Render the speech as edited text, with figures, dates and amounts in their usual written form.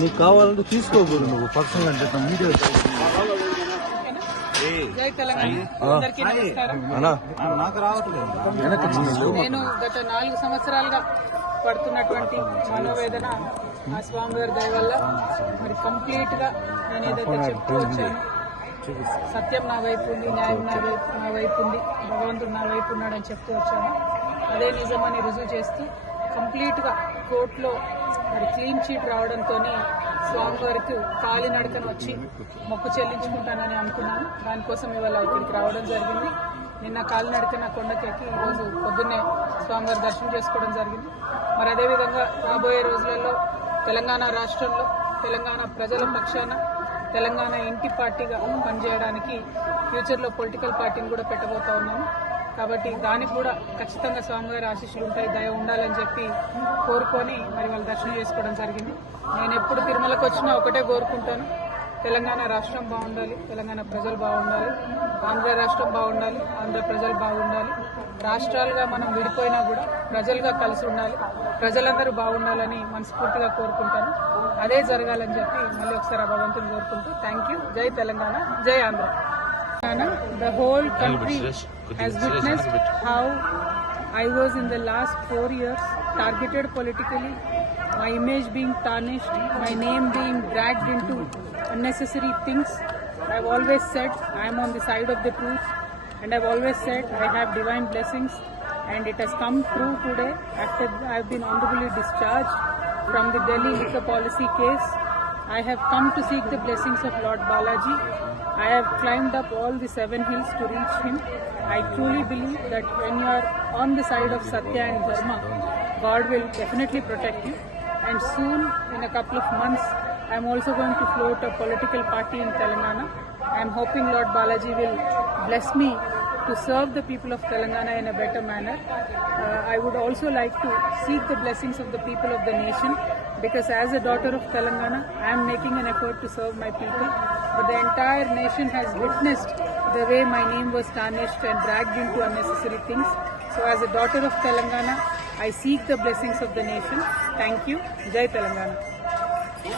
నీకు కావాలంటే తీసుకోకూడదు నువ్వు పర్సనల్ అంటే మీడియా. నేను గత 4 సంవత్సరాలుగా పడుతున్నటువంటి మనోవేదన ఆ స్వామివారి దయ వల్ల మరి కంప్లీట్ గా నేను ఏదైతే చెప్తూ వచ్చాను, సత్యం నా వైపు ఉంది, న్యాయం నా వైపు ఉంది, భగవంతుడు నా వైపు ఉన్నాడని చెప్తూ వచ్చాను. అదే నిజమని రుజువు చేస్తూ కంప్లీట్ గా కోర్టులో మరి క్లీన్ చీట్ రావడంతో స్వామివారికి కాలినడకన వచ్చి మొక్కు చెల్లించుకుంటానని అనుకున్నాను. దానికోసం ఇవాళ ఇక్కడికి రావడం జరిగింది. నిన్న కాలినడకన కొండకెక్కి ఈరోజు పొద్దున్నే స్వామివారి దర్శనం చేసుకోవడం జరిగింది. మరి అదేవిధంగా రాబోయే రోజులలో తెలంగాణ రాష్ట్రంలో తెలంగాణ ప్రజల పక్షాన తెలంగాణ ఇంటి పార్టీగా పనిచేయడానికి ఫ్యూచర్లో పొలిటికల్ పార్టీని కూడా పెట్టబోతా ఉన్నాను. కాబట్టి దానికి కూడా ఖచ్చితంగా స్వామివారి ఆశీస్సులు ఉంటాయి, దయ ఉండాలని చెప్పి కోరుకొని మరి వాళ్ళు దర్శనం చేసుకోవడం జరిగింది. నేను ఎప్పుడు తిరుమలకు వచ్చినా ఒకటే కోరుకుంటాను, తెలంగాణ రాష్ట్రం బాగుండాలి, తెలంగాణ ప్రజలు బాగుండాలి, ఆంధ్ర రాష్ట్రం బాగుండాలి, ఆంధ్ర ప్రజలు బాగుండాలి. రాష్ట్రాలుగా మనం విడిపోయినా కూడా ప్రజలుగా కలిసి ఉండాలి, ప్రజలందరూ బాగుండాలని మనస్ఫూర్తిగా కోరుకుంటాను. అదే జరగాలని చెప్పి మళ్ళీ ఒకసారి ఆ భగవంతుని కోరుకుంటూ థ్యాంక్ యూ. జై తెలంగాణ, జై Andhra. The whole country has witnessed how I was in the last 4 years targeted politically, my image being tarnished, my name being dragged into unnecessary things. I've always said I am on the side of the truth, and I've always said I have divine blessings, and it has come true today after I've been honorably discharged from the Delhi liquor policy case. I have come to seek the blessings of Lord Balaji. I have climbed up all the 7 hills to reach him. I truly believe that when you are on the side of Satya and Dharma, God will definitely protect you. And soon, in a couple of months, I am also going to float a political party in Telangana. I am hoping Lord Balaji will bless me to serve the people of Telangana in a better manner. I would also like to seek the blessings of the people of the nation, because as a daughter of Telangana, I am making an effort to serve my people. But the entire nation has witnessed the way my name was tarnished and dragged into unnecessary things. So as a daughter of Telangana, I seek the blessings of the nation. Thank you. Jai Telangana. Thank you.